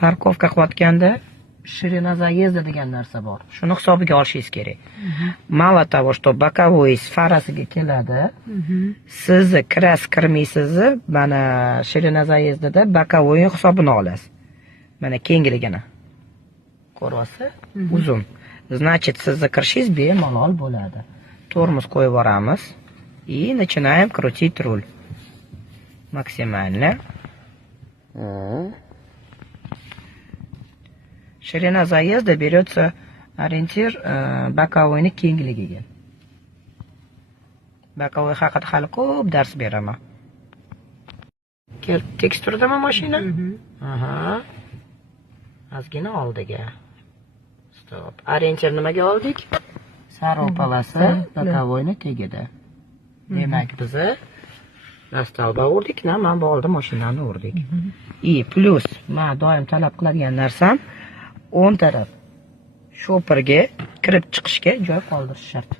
parkovka qilayotganda ширина заезда degan narsa bor. Shuni hisobiga olishingiz kerak. Mало того, что боковой farasiga keladi, sizni kirmaysiz, mana ширина заездada боковой hisobini olasiz. Mana kengligini. Ko'ryapsiz? Uzun. Значит, sizni kirishingiz bemalol bo'ladi. Tormoz qo'yib yuboramiz и начинаем крутить руль. Максимально. Ширина заезда берется ориентир боковойni kengligiga. Bokovoy haqida hali ko'p dars beraman. Teksturadami mashina? Aha. Ozgina oldiga. Stop. Ориентир nimaga oldik? Sariq polasi bokovoyni tagida. Demak, biz dastalba urdik, mana bu oldi mashinani urdik. И plus, men doim talab qiladigan narsam o'ng taraf sho'pirga kirib chiqishga joy qoldirish shart.